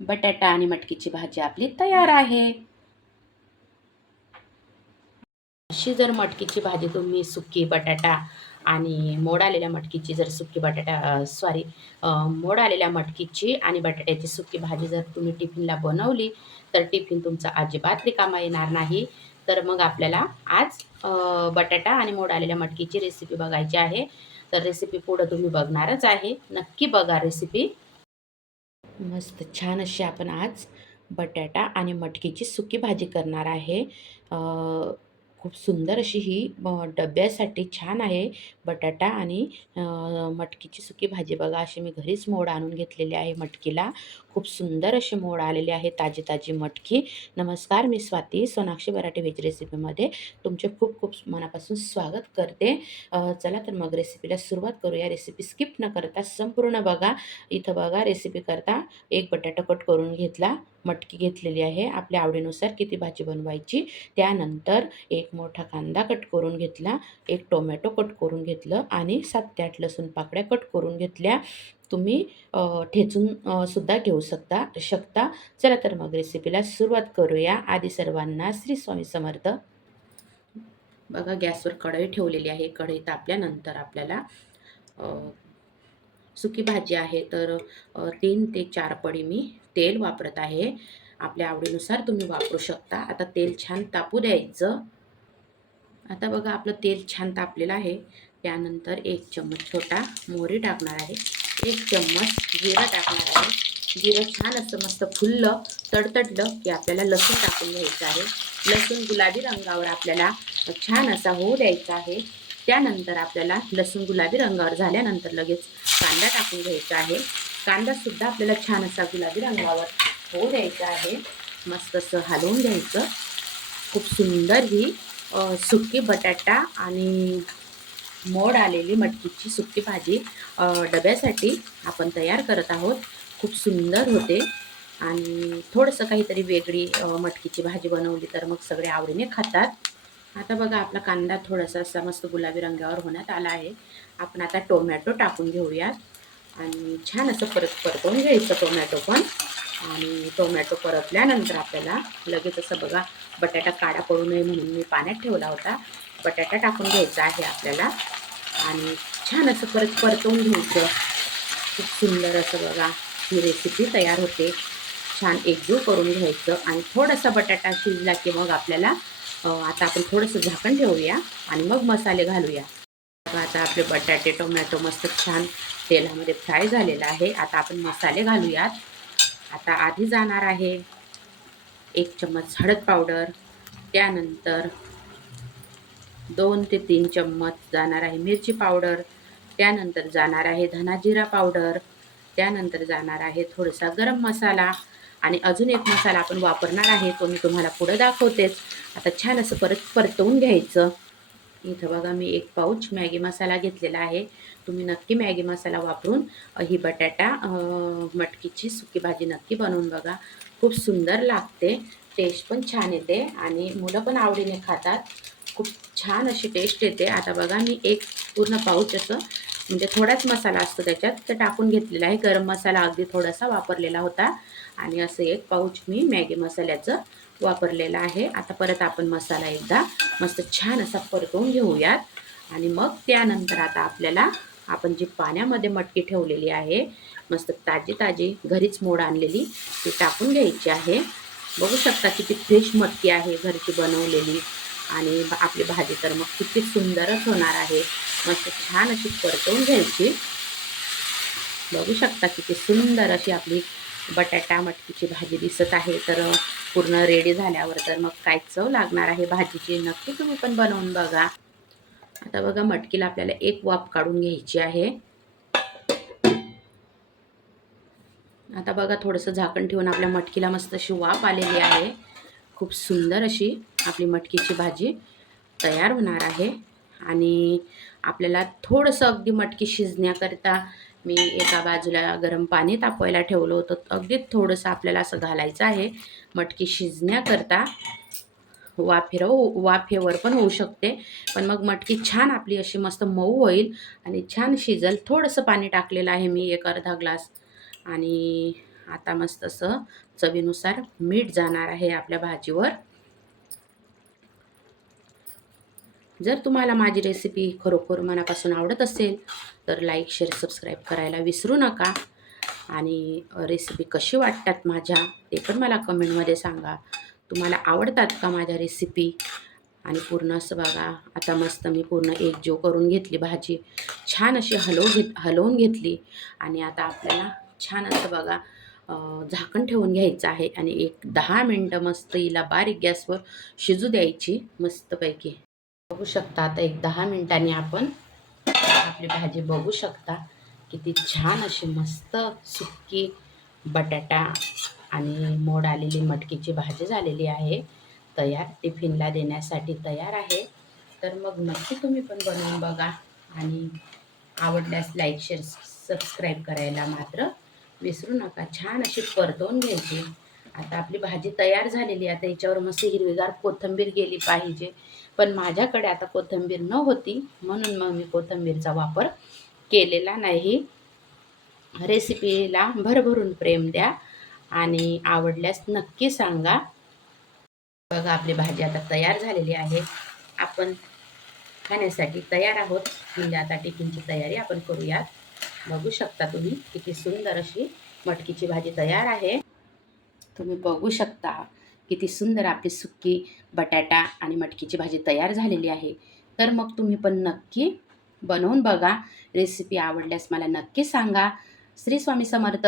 बटाटा आणि मटकीची भाजी आपली तयार आहे. अशी जर मटकीची भाजी तुम्ही सुकी बटाटा आणि मोड आलेल्या मटकीची जर सुकी बटाटा सॉरी मोड आलेल्या मटकीची आणि बटाट्याची सुकी भाजी जर तुम्ही टिफिनला बनवली तर टिफिन तुमचा अजिबात रिकामा येणार नाही. तर मग आपल्याला आज बटाटा आणि मोड आलेल्या मटकीची रेसिपी बघायची आहे. तर रेसिपी पुढं तुम्ही बघणारच आहे. नक्की बघा रेसिपी मस्त छान अशी आपण आज बटाटा आणि मटकीची सुकी भाजी करणार आहे. खूप सुंदर अशी ही डब्यासाठी छान आहे बटाटा आणि मटकीची सुकी भाजी. बघा अशी मी घरीच मोड आणून घेतलेली आहे मटकीला. खूप सुंदर असे मोड आलेले आहे ताजी ताजी मटकी. नमस्कार मी स्वाती सोनाक्षी मराठी व्हेज रेसिपीमध्ये तुमचे खूप खूप मनापासून स्वागत करते. चला तर मग रेसिपीला सुरुवात करूया. रेसिपी स्किप न करता संपूर्ण बघा. इथं बघा रेसिपी करता एक बटाटा कट करून घेतला. मटकी घेतलेली आहे. आपल्या आवडीनुसार किती भाजी बनवायची? त्यानंतर एक मोठा कांदा कट करून घेतला. एक टोमॅटो कट करून घेतलं आणि सात ते आठ लसूण पाकळ्या कट करून घेतल्या. तुम्ही ठेचून सुद्धा घेऊ शकता शकता. चला तर मग रेसिपीला सुरुवात करूया. आधी सर्वांना श्री स्वामी समर्थ. बघा गॅसवर कढई ठेवलेली आहे. कढई तापल्यानंतर आपल्याला सुकी भाजी आहे तर तीन ते चार पडी मी तेल वापरत आहे. आपल्या आवडीनुसार तुम्ही वापरू शकता. आता तेल छान तापू द्यायचं. आता बघा आपलं तेल छान तापलेलं आहे. त्यानंतर एक चम्मच छोटा मोहरी टाकणार आहे. एक चम्मच जिरं टाकणार आहे. जिरं छान असं मस्त फुललं तडतडलं की आपल्याला लसूण टाकून घ्यायचं आहे. लसूण गुलाबी रंगावर आपल्याला छान असा होऊ द्यायचा आहे. त्यानंतर आपल्याला लसूण गुलाबी रंगावर झाल्यानंतर लगेच कांदा टाकून घ्यायचा आहे. कांदासुद्धा आपल्याला छान असा गुलाबी रंगावर होऊ द्यायचा आहे. मस्त असं हलवून घ्यायचं. खूप सुंदर ही सुकी बटाटा आणि मोड आलेली मटकीची सुकी भाजी डब्यासाठी आपण तयार करत आहोत. खूप सुंदर होते. आणि थोडंसं काहीतरी वेगळी मटकीची भाजी बनवली तर मग सगळे आवडीने खातात. आता बघा आपला कांदा थोडासा असा मस्त गुलाबी रंगावर होण्यात आला आहे. आपण आता टोमॅटो टाकून घेऊयात. आणि छान असं परत परतवून घ्यायचं टोमॅटो पण. आणि टोमॅटो परतल्यानंतर आपल्याला लगेच असं बघा बटाटा काढा पडू नये म्हणून मी पाण्यात ठेवला होता. बटाटा टाकून घ्यायचा आहे आपल्याला. आणि छान असं परत परतवून घ्यायचं. खूप सुंदर असं बघा ही रेसिपी तयार होते. छान एकजीव करून घ्यायचं. आणि थोडासा बटाटा शिजला की मग आपल्याला आता आपण थोडंसं झाकण ठेवूया आणि मग मसाले घालूया. आता आपले बटाटे टोमॅटो मस्त छान तेलामध्ये फ्राय झालेला आहे. आता आपण मसाले घालूयात. आता आधी जाणार आहे एक चम्मच हळद पावडर. त्यानंतर दोन ते तीन चम्मच जाणार आहे मिरची पावडर त्यानंतर जाणार आहे धनाजिरा पावडर त्यानंतर जाणार आहे थोडासा गरम मसाला आणि अजून एक मसाला आपण वापरणार आहे तो मी तुम्हाला पुढं दाखवतेच. आता छान असं परत परतवून घ्यायचं. इथं बघा मी एक पाऊच मॅगी मसाला घेतलेला आहे. तुम्ही नक्की मॅगी मसाला वापरून ही बटाटा मटकीची सुकी भाजी नक्की बनवून बघा. खूप सुंदर लागते टेस्ट पण छान येते आणि मुलं पण आवडीने खातात. खूप छान अशी टेस्ट येते. आता बघा मी एक पूर्ण पाऊच असं म्हणजे थोडाच मसाला असतो त्याच्यात ते टाकून घेतलेला आहे. गरम मसाला अगदी थोडासा वापरलेला होता. आणि असं एक पाऊच मी मॅगी मसाल्याचं वापरलेलं आहे. आता परत आपण मसाला एकदा मस्त छान असा परतवून घेऊयात. आणि मग त्यानंतर आता आपल्याला आपण जी पाण्यामध्ये मटकी ठेवलेली आहे मस्त ताजी ताजी घरीच मोड आणलेली ती टाकून घ्यायची आहे. बघू शकता किती फ्रेश मटकी आहे घरची बनवलेली. आणि आपली भाजी तर मग किती सुंदरच होणार आहे. मस्त छान अशी परतवून घ्यायची. बघू शकता किती सुंदर अशी आपली बटाटा मटकीची भाजी दिसत आहे. तर पूर्ण रेडी झाल्यावर तर मग काय चव लागणार आहे भाजीची नक्की तुम्ही पण बनवून बघा. आता बघा मटकीला आपल्याला एक वाफ काढून घ्यायची आहे. आता बघा थोडंसं झाकण ठेवून आपल्या मटकीला मस्त अशी वाफ आलेली आहे. खूप सुंदर अशी आपली मटकीची भाजी तयार होणार आहे. आणि आपल्याला थोडंसं अगदी मटकी शिजण्याकरिता मी एका बाजूला गरम पाणी तापवायला ठेवलं होतं. अगदी थोडंसं आपल्याला असं घालायचं आहे. मटकी शिजण्याकरता वाफेर वाफेवर पण होऊ शकते. पण मग मटकी छान आपली अशी मस्त मऊ होईल आणि छान शिजल. थोडंसं पाणी टाकलेलं आहे मी एक अर्धा ग्लास. आणि आता मस्त असं चवीनुसार मीठ जाणार आहे आपल्या भाजीवर. जर तुम्हाला माझी रेसिपी खरोखर मनापासून आवडत असेल तर लाईक शेअर सबस्क्राईब करायला विसरू नका. आणि रेसिपी कशी वाटतात माझ्या ते पण मला कमेंटमध्ये सांगा. तुम्हाला आवडतात का माझ्या रेसिपी आणि पूर्ण असं बघा आता मस्त मी पूर्ण एकजीव करून घेतली भाजी. छान अशी हलव घेत हलवून घेतली. आणि आता आपल्याला छान असं बघा झाकण ठेवून घ्यायचं आहे आणि एक दहा मिनटं मस्त हिला बारीक गॅसवर शिजू द्यायची मस्तपैकी. बघू शकता आता एक दहा मिनिटांनी आपण आपली भाजी बघू शकता. किती छान अशी मस्त सुकी बटाटा आणि मोड आलेली मटकीची भाजी झालेली आहे. तयार टिफिनला देण्यासाठी तयार आहे. तर मग नक्की तुम्ही पण बनवून बघा आणि आवडल्यास लाईक शेअर सबस्क्राईब करायला मात्र विसरू नका. छान अशी परतवून घ्यायची. आता आपली भाजी तयार झालेली आहे. आता याच्यावर मस्त हिरवीगार कोथिंबीर गेली पाहिजे. पण माझ्याकडे आता कोथिंबीर न होती म्हणून मग मी कोथिंबीरचा वापर केलेला नाही. रेसिपीला भरभरून प्रेम द्या आणि आवडल्यास नक्की सांगा. बघा आपली भाजी आता तयार झालेली आहे. आपण खाण्यासाठी तयार आहोत. म्हणजे आता टिफिनची तयारी आपण करूयात. बघू शकता तुम्ही किती सुंदर अशी मटकीची भाजी तयार आहे. तुम्ही बघू शकता किती सुंदर आपली सुक्की बटाटा आणि मटकीची भाजी तयार झालेली आहे. तर मग तुम्ही पण नक्की बनवून बघा. रेसिपी आवडल्यास मला नक्की सांगा. श्री स्वामी समर्थ.